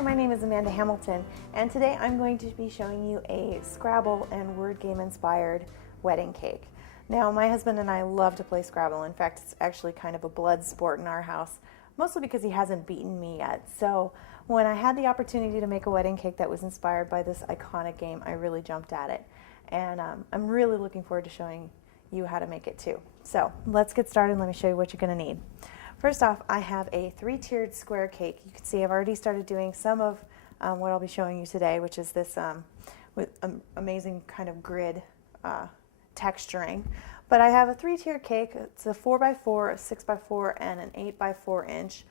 Hi, my name is Amanda Hamilton, and today I'm going to be showing you a Scrabble and word game inspired wedding cake. Now, my husband and I love to play Scrabble. In fact, it's actually kind of a blood sport in our house, mostly because he hasn't beaten me yet. So when I had the opportunity to make a wedding cake that was inspired by this iconic game, I really jumped at it. And I'm really looking forward to showing you how to make it too. So let's get started and let me show you what you're going to need. First off, I have a 3-tiered square cake. You can see I've already started doing some of what I'll be showing you today, which is this with amazing kind of grid texturing. But I have a 3-tiered cake. It's a 4x4, a 6x4, and an 8x4 inch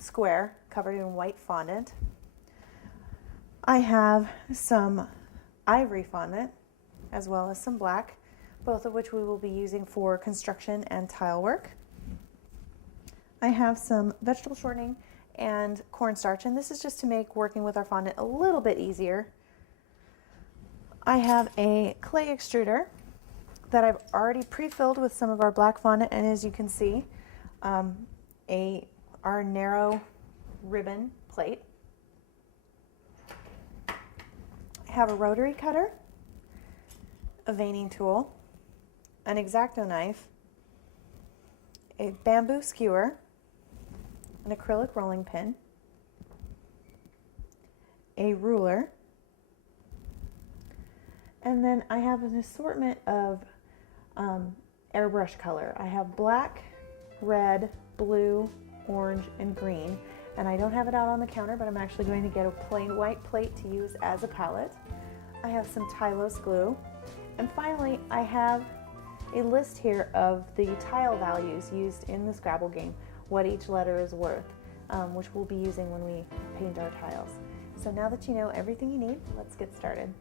square covered in white fondant. I have some ivory fondant as well as some black, both of which we will be using for construction and tile work. I have some vegetable shortening and cornstarch, and this is just to make working with our fondant a little bit easier. I have a clay extruder that I've already pre-filled with some of our black fondant, and as you can see, our narrow ribbon plate. I have a rotary cutter, a veining tool, an X-Acto knife, a bamboo skewer, an acrylic rolling pin, a ruler, and then I have an assortment of airbrush color. I have black, red, blue, orange, and green, and I don't have it out on the counter, but I'm actually going to get a plain white plate to use as a palette. I have some Tylose glue, and finally I have a list here of the tile values used in the Scrabble game, what each letter is worth, which we'll be using when we paint our tiles. So now that you know everything you need, let's get started.